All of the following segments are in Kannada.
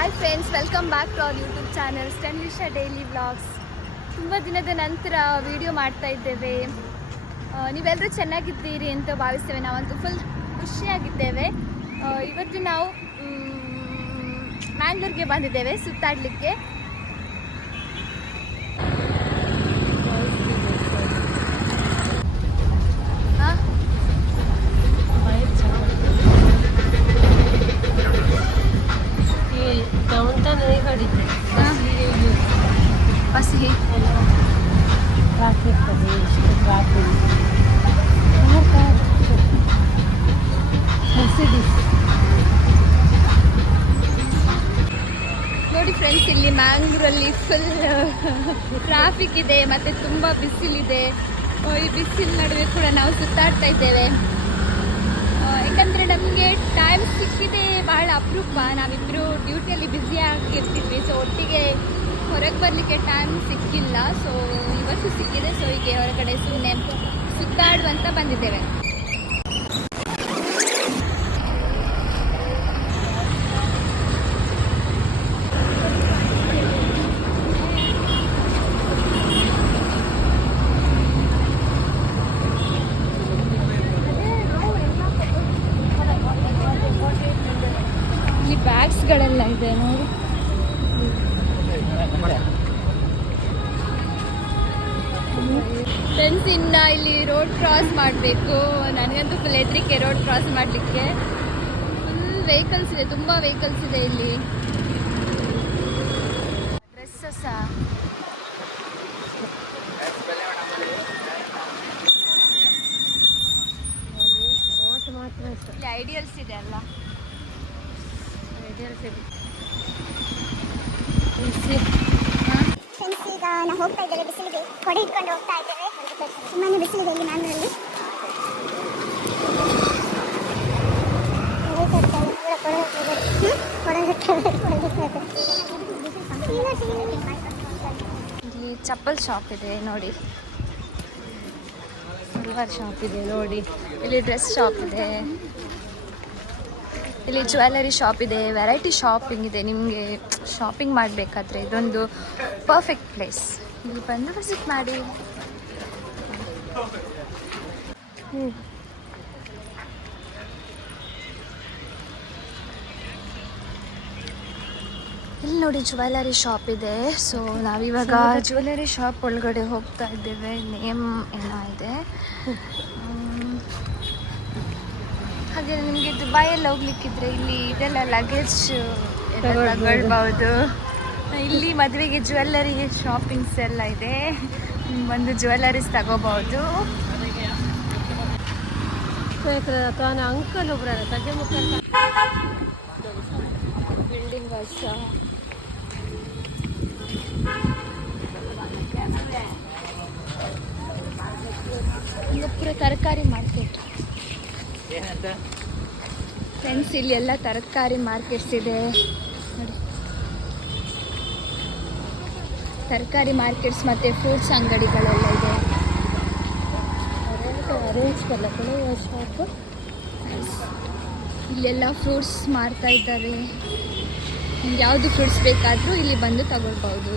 Hi friends, welcome back to our YouTube channel ಸ್ಟನ್ಲಿಶಾ ಡೈಲಿ ವ್ಲಾಗ್ಸ್. ತುಂಬ ದಿನದ ನಂತರ ವಿಡಿಯೋ ಮಾಡ್ತಾ ಇದ್ದೇವೆ. ನೀವೆಲ್ಲರೂ ಚೆನ್ನಾಗಿದ್ದೀರಿ ಅಂತ ಭಾವಿಸ್ತೇವೆ. ನಾವಂತೂ ಫುಲ್ ಖುಷಿಯಾಗಿದ್ದೇವೆ. ಇವತ್ತು ನಾವು ಮ್ಯಾಂಗ್ಳೂರ್ಗೆ ಬಂದಿದ್ದೇವೆ ಸುತ್ತಾಡಲಿಕ್ಕೆ. बस ही ನೋಡಿ ಫ್ರೆಂಡ್ಸ್, ಇಲ್ಲಿ ಮ್ಯಾಂಗ್ಳೂರಲ್ಲಿ ಫುಲ್ ಟ್ರಾಫಿಕ್ ಇದೆ ಮತ್ತು ತುಂಬ ಬಿಸಿಲಿದೆ. ಈ ಬಿಸಿಲು ನಡುವೆ ಕೂಡ ನಾವು ಸುತ್ತಾಡ್ತಾ ಇದ್ದೇವೆ. ಯಾಕಂದರೆ ನಮಗೆ ಟೈಮ್ ಸಿಕ್ಕಿದೆ ಬಹಳ ಅಪರೂಪ. ನಾವಿಬ್ಬರು ಡ್ಯೂಟಿಯಲ್ಲಿ ಬ್ಯುಸಿಯಾಗಿರ್ತಿದ್ವಿ, ಸೊ ಒಟ್ಟಿಗೆ ಹೊರಗೆ ಬರಲಿಕ್ಕೆ ಟೈಮ್ ಸಿಕ್ಕಿಲ್ಲ. ಸೊ ಇವತ್ತು ಸಿಕ್ಕಿದೆ. ಸೊ ಹೀಗೆ ಹೊರಗಡೆ ಸುಮ್ಮನೆ ಸುತ್ತಾಡುವಂತ ಬಂದಿದ್ದೇವೆ. ಇಲ್ಲಿ ಬ್ಯಾಗ್ಸ್ಗಳೆಲ್ಲ ಇದೆ ನೋಡಿ. ಫ್ರೆಂಡ್ಸ್, ಇನ್ನ ಇಲ್ಲಿ ರೋಡ್ ಕ್ರಾಸ್ ಮಾಡಬೇಕು. ನನಗಂತೂ ಫುಲ್ ಹೆದರಿಕೆ ರೋಡ್ ಕ್ರಾಸ್ ಮಾಡಲಿಕ್ಕೆ. ಫುಲ್ ವೆಹಿಕಲ್ಸ್ ಇದೆ, ತುಂಬ ವೆಹಿಕಲ್ಸ್ ಇದೆ ಇಲ್ಲಿ. ಡ್ರೆಸ್ಸಸ್ ಇಲ್ಲಿ ಐಡಿಯಲ್ಸ್ ಇದೆ ಅಲ್ಲ. ಫ್ರೆಂಡ್ಸ್, ಈಗ ನಾವು ಹೋಗ್ತಾ ಇದ್ದೇವೆ. ಬಿಸಿಲಿಗೆ ಕೊಡೆ ಇಟ್ಕೊಂಡು ಹೋಗ್ತಾ ಇದ್ದೇವೆ. ತುಂಬಾ ಬಿಸಿಲಿದೆ ಇಲ್ಲಿ ಮ್ಯಾಂಗ್ಳೂರಲ್ಲಿ. ಇಲ್ಲಿ ಚಪ್ಪಲ್ ಶಾಪ್ ಇದೆ ನೋಡಿ, ಸಿಲ್ವರ್ ಶಾಪ್ ಇದೆ ನೋಡಿ. ಇಲ್ಲಿ ಡ್ರೆಸ್ ಶಾಪ್ ಇದೆ, ಇಲ್ಲಿ ಜ್ಯುವೆಲರಿ ಶಾಪ್ ಇದೆ, ವೆರೈಟಿ ಶಾಪಿಂಗ್ ಇದೆ. ನಿಮಗೆ ಶಾಪಿಂಗ್ ಮಾಡಬೇಕಾದ್ರೆ ಇದೊಂದು ಪರ್ಫೆಕ್ಟ್ ಪ್ಲೇಸ್. ಇಲ್ಲಿ ಬಂದು ವಿಸಿಟ್ ಮಾಡಿ. ಇಲ್ಲಿ ನೋಡಿ ಜ್ಯುವೆಲರಿ ಶಾಪ್ ಇದೆ. ಸೊ ನಾವಿವಾಗ ಜ್ಯುವೆಲರಿ ಶಾಪ್ ಒಳಗಡೆ ಹೋಗ್ತಾ ಇದ್ದೇವೆ. ನೇಮ್ ಏನೋ ಇದೆ. ಹಾಗೆ ನಿಮಗೆ ದುಬೈಯಲ್ಲಿ ಹೋಗ್ಲಿಕ್ಕಿದ್ರೆ ಇಲ್ಲಿ ಇದೆಲ್ಲ ಲಗೇಜ್ ತಗೊಳ್ಬಹುದು. ಇಲ್ಲಿ ಮದುವೆಗೆ ಜ್ಯುವೆಲ್ಲರಿ ಶಾಪಿಂಗ್ಸ್ ಎಲ್ಲ ಇದೆ. ಒಂದು ಜ್ಯುವೆಲ್ಲರೀಸ್ ತಗೋಬಹುದು. ಅಂಕಲ್ ಒಬ್ಬರ ಬಿಲ್ಡಿಂಗ್ ವರ್ಷ ಪೂರ ತರಕಾರಿ ಮಾರ್ಕೆಟ್. ಫ್ರೆಂಡ್ಸ್, ಇಲ್ಲಿ ಎಲ್ಲ ತರಕಾರಿ ಮಾರ್ಕೆಟ್ಸ್ ಇದೆ ನೋಡಿ. ತರಕಾರಿ ಮಾರ್ಕೆಟ್ಸ್ ಮತ್ತು ಫ್ರೂಟ್ಸ್ ಅಂಗಡಿಗಳೆಲ್ಲ ಇದೆ. ಇಲ್ಲೆಲ್ಲ ಫ್ರೂಟ್ಸ್ ಮಾರ್ತಾ ಇದ್ದಾರೆ. ನಿಮ್ಗೆ ಯಾವುದು ಫ್ರೂಟ್ಸ್ ಬೇಕಾದರೂ ಇಲ್ಲಿ ಬಂದು ತಗೊಳ್ಬೋದು.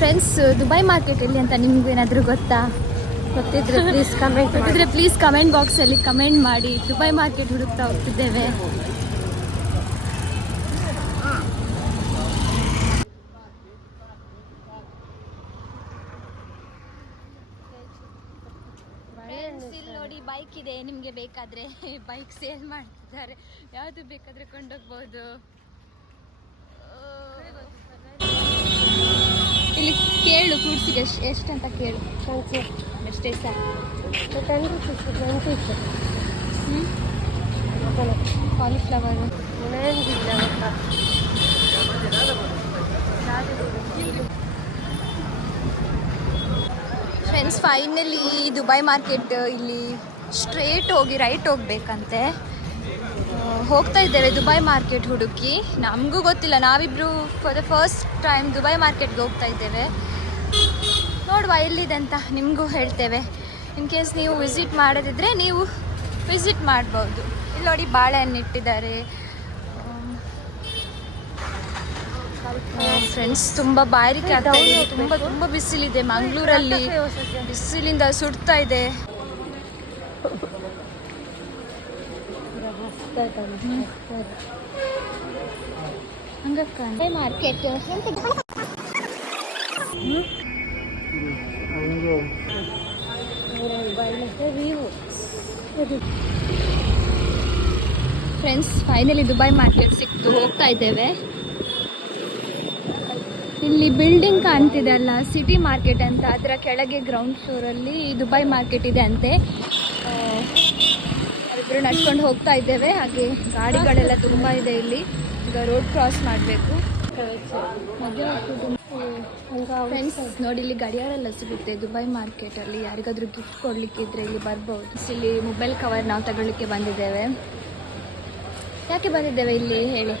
ಫ್ರೆಂಡ್ಸ್, ದುಬೈ ಮಾರ್ಕೆಟ್ ಎಲ್ಲಿ ಅಂತ ನಿಮ್ಗೆ ಏನಾದರೂ ಗೊತ್ತಿದ್ರೆ ಪ್ಲೀಸ್ ಕಮೆಂಟ್ ಬಾಕ್ಸಲ್ಲಿ ಕಮೆಂಟ್ ಮಾಡಿ. ದುಬೈ ಮಾರ್ಕೆಟ್ ಹುಡುಕ್ತಾ ಹೋಗ್ತಿದ್ದೇವೆ. ಇಲ್ಲಿ ನೋಡಿ, ಬೈಕ್ ಇದೆ. ನಿಮಗೆ ಬೇಕಾದರೆ ಬೈಕ್ ಸೇಲ್ ಮಾಡ್ತಿದ್ದಾರೆ. ಯಾವುದು ಬೇಕಾದರೆ ಕೊಂಡೋಗ್ಬೋದು. ಇಲ್ಲಿ ಕೇಳು, ಫ್ರೂಟ್ಸಿಗೆ ಎಷ್ಟು ಅಂತ ಕೇಳು. ಎಷ್ಟೇ sir? Cauliflower friends, finally Dubai market ಇಲ್ಲಿ ಸ್ಟ್ರೇಟ್ ಹೋಗಿ ರೈಟ್ ಹೋಗ್ಬೇಕಂತೆ. ಹೋಗ್ತಾ ಇದ್ದೇವೆ ದುಬೈ ಮಾರ್ಕೆಟ್ ಹುಡುಕಿ. ನಮಗೂ ಗೊತ್ತಿಲ್ಲ, ನಾವಿಬ್ಬರು for the first time Dubai ಮಾರ್ಕೆಟ್ಗೆ ಹೋಗ್ತಾ ಇದ್ದೇವೆ. ನೋಡುವ ಎಲ್ಲಿದೆ ಅಂತ ನಿಮಗೂ ಹೇಳ್ತೇವೆ. ಇನ್ ಕೇಸ್ ನೀವು ವಿಸಿಟ್ ಮಾಡೋದಿದ್ರೆ ನೀವು ವಿಸಿಟ್ ಮಾಡ್ಬೋದು. ಇಲ್ಲಿ ನೋಡಿ ಬಾಳೆಹಣ್ಣು ಇಟ್ಟಿದ್ದಾರೆ ಫ್ರೆಂಡ್ಸ್. ತುಂಬ ಬಾರಿಕೆ ಆಗ್ತಾ ಇದೆ, ತುಂಬ ಬಿಸಿಲಿದೆ ಮಂಗಳೂರಲ್ಲಿ, ಬಿಸಿಲಿಂದ ಸುಡ್ತಾ ಇದೆ. Market friends, finally Dubai market ಸಿಕ್ತು, ಹೋಗ್ತಾ ಇದ್ದೇವೆ. ಇಲ್ಲಿ ಬಿಲ್ಡಿಂಗ್ ಕಾಣ್ತಿದೆ ಅಲ್ಲ, ಸಿಟಿ ಮಾರ್ಕೆಟ್ ಅಂತ, ಅದರ ಕೆಳಗೆ ಗ್ರೌಂಡ್ ಫ್ಲೋರಲ್ಲಿ ದುಬೈ ಮಾರ್ಕೆಟ್ ಇದೆ ಅಂತೆ. ನಾವಿಬ್ಬರು ನಡ್ಕೊಂಡು ಹೋಗ್ತಾ ಇದ್ದೇವೆ. ಹಾಗೆ ಗಾಡಿಗಳೆಲ್ಲ ತುಂಬ ಇದೆ ಇಲ್ಲಿ. ಈಗ ರೋಡ್ ಕ್ರಾಸ್ ಮಾಡಬೇಕು. ಫ್ರೆಂಡ್ಸ್ ನೋಡಿ, ಇಲ್ಲಿ ಗಡಿಯಾರೆಲ್ಲ ಸಿಗುತ್ತೆ ದುಬೈ ಮಾರ್ಕೆಟಲ್ಲಿ. ಯಾರಿಗಾದ್ರೂ ಗಿಫ್ಟ್ ಕೊಡಲಿಕ್ಕಿದ್ರೆ ಇಲ್ಲಿ ಬರ್ಬೋದು. ಇಲ್ಲಿ ಮೊಬೈಲ್ ಕವರ್ ನಾವು ತಗೊಳ್ಳಿಕ್ಕೆ ಬಂದಿದ್ದೇವೆ. ಯಾಕೆ ಬಂದಿದ್ದೇವೆ ಇಲ್ಲಿ ಹೇಳಿ?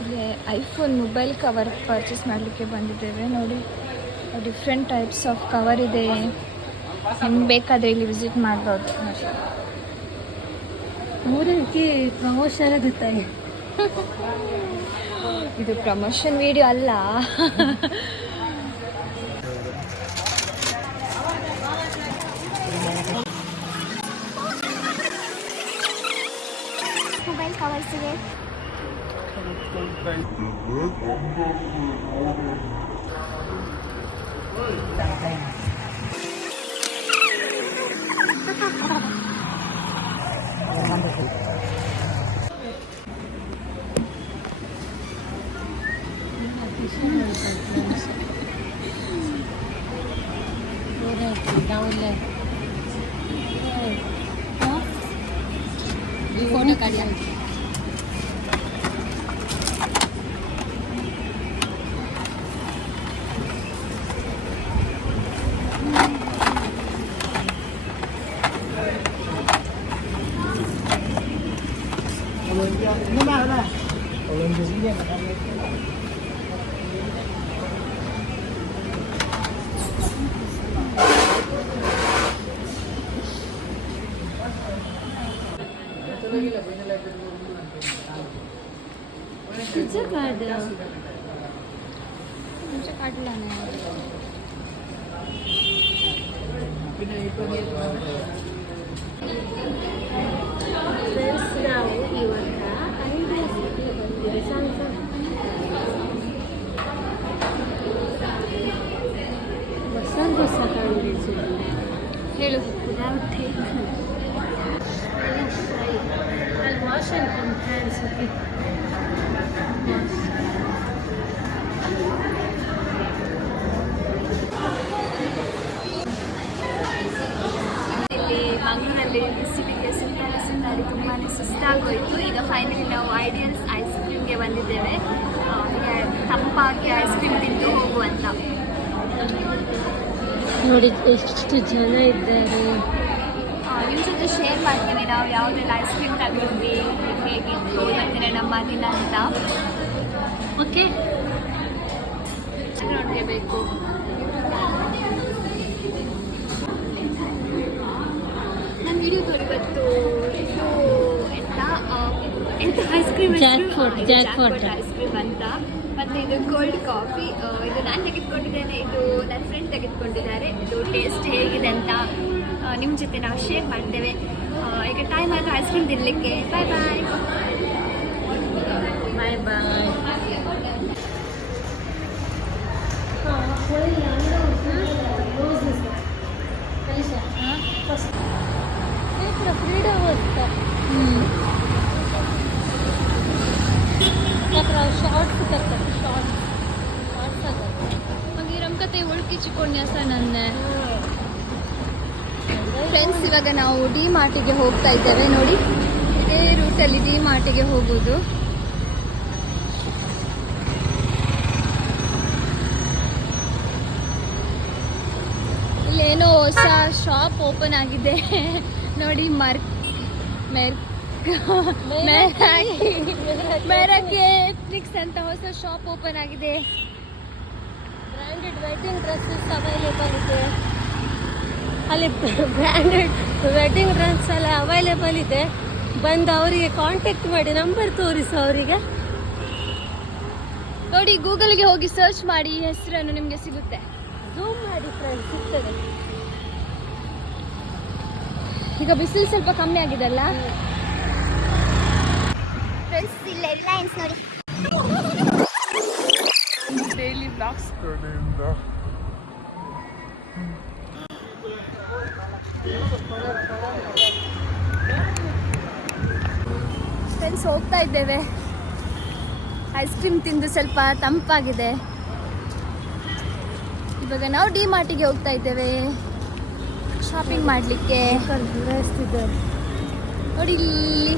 ಇಲ್ಲಿ ಐಫೋನ್ ಮೊಬೈಲ್ ಕವರ್ ಪರ್ಚೇಸ್ ಮಾಡಲಿಕ್ಕೆ ಬಂದಿದ್ದೇವೆ. ನೋಡಿ, ಡಿಫ್ರೆಂಟ್ ಟೈಪ್ಸ್ ಆಫ್ ಕವರ್ ಇದೆ. ನಿಮ್ಗೆ ಬೇಕಾದರೆ ಇಲ್ಲಿ ವಿಸಿಟ್ ಮಾಡ್ಬೋದು. ಮೂರಕ್ಕೆ ಪ್ರಮೋಷನ್ ಗೊತ್ತಾಗಿ ಇದು ಪ್ರಮೋಷನ್ ವಿಡಿಯೋ ಅಲ್ಲ. ಮೊಬೈಲ್ ಕವರ್ಸ್ ಇದೆ. ಫೋಟೋ ಕಾಡಿ. तुझं कार्ड तुमच्या काढला नाही. फ्रेंड्स ನಾವು ಇವಾಗ ಐಡಿಯಾಸ್ಗೆ ಬಂದಿದೆ. ಹೊಸ ಕಾಂಗ್ರೆಸ್ ಹೇಳು. I'll wash and come hands, okay? ಇಲ್ಲಿ ಮಂಗಳೂರಲ್ಲಿ ಬಿಸಿಲಿಗೆ ಸುತ್ತಾಡಿ ತುಂಬಾ ಸುಸ್ತಾಗೋಯ್ತು. ಈಗ ಫೈನಲಿ ನಾವು ಐಡಿಯಲ್ಸ್ ಐಸ್ ಕ್ರೀಮ್ಗೆ ಬಂದಿದ್ದೇವೆ. ಹೀಗೆ ತಂಪಾಗಿ ಐಸ್ ಕ್ರೀಮ್ ತಿಂದು ಹೋಗುವಂತ. ನೋಡಿ ಎಷ್ಟು ಜನ ಇದ್ದಾರೆ. ನಿಮ್ಮ ಜೊತೆ ಶೇರ್ ಮಾಡ್ತೀನಿ ನಾವು ಯಾವುದೆಲ್ಲ ಐಸ್ ಕ್ರೀಮ್ ತಗೊಂಡ್ವಿ, ಹೇಗಿತ್ತು ಇವತ್ತಿನ ನಮ್ಮ ದಿನ ಅಂತ. ಓಕೆ, ನೋಡ್ಕೋಬೇಕು. ನನ್ನ ವಿಡಿಯೋದವ್ರು ಇವತ್ತು ಇದು ಎಂತ ಐಸ್ ಕ್ರೀಮ್, ಜಾಕ್ಫಾಟ್ ಐಸ್ ಕ್ರೀಮ್ ಅಂತ. ಮತ್ತು ಇದು ಕೋಲ್ಡ್ ಕಾಫಿ. ಇದು ನಾನು ತೆಗೆದುಕೊಂಡಿದ್ದೇನೆ, ಇದು ನನ್ನ ಫ್ರೆಂಡ್ ತೆಗೆದುಕೊಂಡಿದ್ದಾರೆ. ಇದು ಟೇಸ್ಟ್ ಹೇಗಿದೆ ಅಂತ ನಿಮ್ಮ ಜೊತೆ ನಾವು ಶೇರ್ ಮಾಡ್ತೇವೆ. ಈಗ ಟೈಮ್ ಆಯಿತು ಐಸ್ ಕ್ರೀಮ್ ತಿನ್ನಲಿಕ್ಕೆ. ಬಾಯ್ ಬಾಯ್. ಬಾಯ್ ಬಾಯ್. ಫ್ರೀಡಮ್ ಅಂತ ಶಾರ್ಟ್ಸ್ ತರ್ತಾರೆ. ಶಾರ್ಟ್ಸ್ ಆಗತ್ತೆ. ಮಗ ರಮ್ಕತೆ ಉಳ್ಕಿ ಚಿಕ್ಕೋಣ್ಯ ಸಹ ನನ್ನೆ. ಫ್ರೆಂಡ್ಸ್, ಇವಾಗ ನಾವು ಡಿ ಮಾರ್ಟಿಗೆ ಹೋಗ್ತಾ ಇದ್ದೇವೆ. ನೋಡಿ, ಇದೇ ರೂಟಲ್ಲಿ ಡಿ ಮಾರ್ಟಿಗೆ ಹೋಗೋದು. ಇಲ್ಲೇನೋ ಹೊಸ ಶಾಪ್ ಓಪನ್ ಆಗಿದೆ. ನೋಡಿ ಮೆರಕೆ ಎಥ್ನಿಕ್ಸ್ ಅಂತ ಹೊಸ ಶಾಪ್ ಓಪನ್ ಆಗಿದೆ. ಬ್ರ್ಯಾಂಡೆಡ್ ವೆಡ್ಡಿಂಗ್ ಡ್ರೆಸ್ಸಸ್ ಅವೈಲೇಬಲ್ ಇದೆ. ಅಲ್ಲಿ ಬ್ರ್ಯಾಂಡೆಡ್ ವೆಡ್ಡಿಂಗ್ ಡ್ರೆಸ್ ಎಲ್ಲ ಅವೈಲೇಬಲ್ ಇದೆ. ಬಂದು ಅವರಿಗೆ ಕಾಂಟ್ಯಾಕ್ಟ್ ಮಾಡಿ, ನಂಬರ್ ತೋರಿಸು ಅವರಿಗೆ. ನೋಡಿ ಗೂಗಲ್ಗೆ ಹೋಗಿ ಸರ್ಚ್ ಮಾಡಿ, ಈ ಹೆಸರನ್ನು ನಿಮಗೆ ಸಿಗುತ್ತೆ. ಝೂಮ್ ಮಾಡಿ ಫ್ರೆಂಡ್ಸ್, ಸಿಗ್ತದೆ. ಈಗ ಬಿಸಿಲು ಸ್ವಲ್ಪ ಕಮ್ಮಿ ಆಗಿದೆ ಅಲ್ಲ ಫ್ರೆಂಡ್ಸ್, ಇಲ್ಲೇ ರಿಲಯನ್ಸ್ ನೋಡಿ. Daily blogs. ಫ್ರೆಂಡ್ಸ್, ಹೋಗ್ತಾ ಇದ್ದೇವೆ. ಐಸ್ ಕ್ರೀಮ್ ತಿಂದು ಸ್ವಲ್ಪ ತಂಪಾಗಿದೆ. ಇವಾಗ ನಾವು ಡಿ ಮಾರ್ಟಿಗೆ ಹೋಗ್ತಾ ಇದ್ದೇವೆ ಶಾಪಿಂಗ್ ಮಾಡಲಿಕ್ಕೆ. ನೋಡಿ ಇಲ್ಲಿ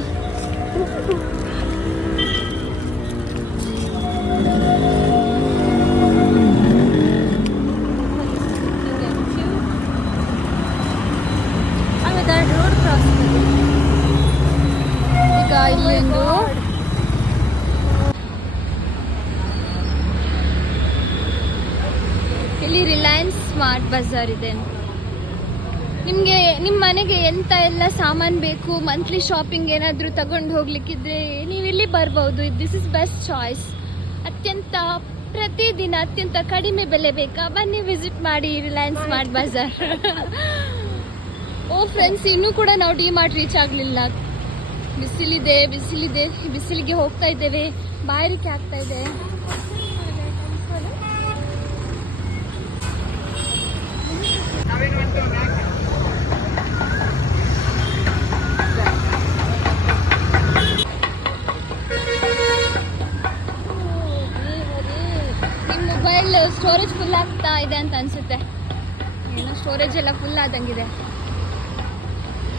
ಆಮೇಲೆ ರೋಡ್ ಕ್ರಾಸ್ ಈಗ ಇಲ್ಲೊಂದು ಇಲ್ಲಿ ರಿಲಯನ್ಸ್ ಸ್ಮಾರ್ಟ್ ಬಜಾರ್ ಇದೆ. ನಿಮಗೆ ನಿಮ್ಮ ಮನೆಗೆ ಎಂತ ಎಲ್ಲ ಸಾಮಾನು ಬೇಕು, ಮಂತ್ಲಿ ಶಾಪಿಂಗ್ ಏನಾದರೂ ತಗೊಂಡು ಹೋಗ್ಲಿಕ್ಕಿದ್ರೆ ನೀವು ಇಲ್ಲಿ ಬರ್ಬೋದು. This is best choice. ಪ್ರತಿದಿನ ಅತ್ಯಂತ ಕಡಿಮೆ ಬೆಲೆ ಬೇಕಾ, ಬನ್ನಿ ವಿಸಿಟ್ ಮಾಡಿ ರಿಲಯನ್ಸ್ ಸ್ಮಾರ್ಟ್ ಬಜಾರ್. ಓ ಫ್ರೆಂಡ್ಸ್, ಇನ್ನೂ ಕೂಡ ನಾವು ಡಿ ಮಾರ್ಟ್ ರೀಚ್ ಆಗಲಿಲ್ಲ. ಬಿಸಿಲಿದೆ. ಬಿಸಿಲಿಗೆ ಹೋಗ್ತಾ ಇದ್ದೇವೆ. ಬಾಯಾರಿಕೆ ಆಗ್ತಾ ಇದೆ. ನಿಮ್ಮ ಮೊಬೈಲ್ ಸ್ಟೋರೇಜ್ ಫುಲ್ ಆಗ್ತಾ ಇದೆ ಅಂತ ಅನ್ಸುತ್ತೆ. ಏನೋ ಸ್ಟೋರೇಜ್ ಎಲ್ಲ ಫುಲ್ ಆದಂಗಿದೆ.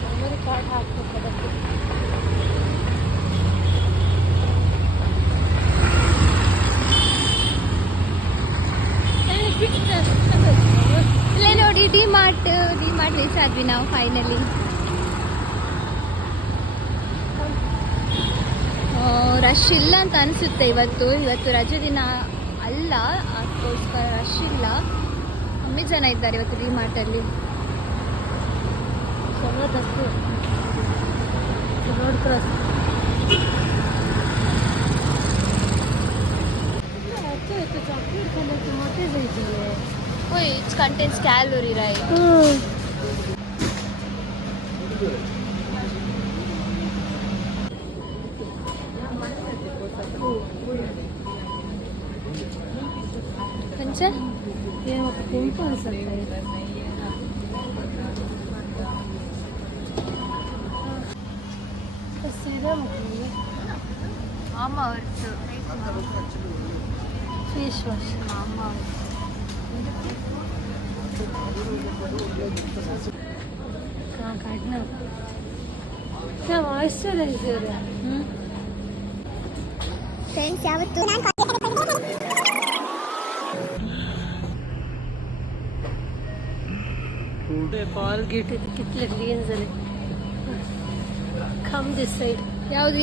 ಮೆಮೊರಿ ಕಾರ್ಡ್ ಹಾಕ್ಬೇಕು ಅದಕ್ಕೆ. ಇಲ್ಲೇ ನೋಡಿ ಡಿ ಮಾರ್ಟ್ ರೀಚ್ ಆದ್ವಿ ನಾವು ಫೈನಲಿ. ರಶ್ ಇಲ್ಲ ಅಂತ ಅನಿಸುತ್ತೆ. ಇವತ್ತು ರಜೆ ದಿನ ಅಲ್ಲ, ಅದಕ್ಕೋಸ್ಕರ ರಶ್ ಇಲ್ಲ. ಕಮ್ಮಿ ಜನ ಇದ್ದಾರೆ ಇವತ್ತು ಡಿ ಮಾರ್ಟಲ್ಲಿ. ಚೆನ್ನಾದಷ್ಟು ರೋಡ್ ಕ್ರಾಸ್. चॉकलेट कलर के मोटे भेजिए. Oh, it contains calorie, right? कंचन ये पिंपल्स आता है. सीरम मामा अर्थ फेस वॉश. मामा कहाँ काटना क्या मॉइस्चराइजर है. ಫ್ರೆಂಡ್ಸ್, ಯಾವತ್ತು ನಾನು बॉल गिट कितने लिए कम दिस साइड. ಯಾವುದು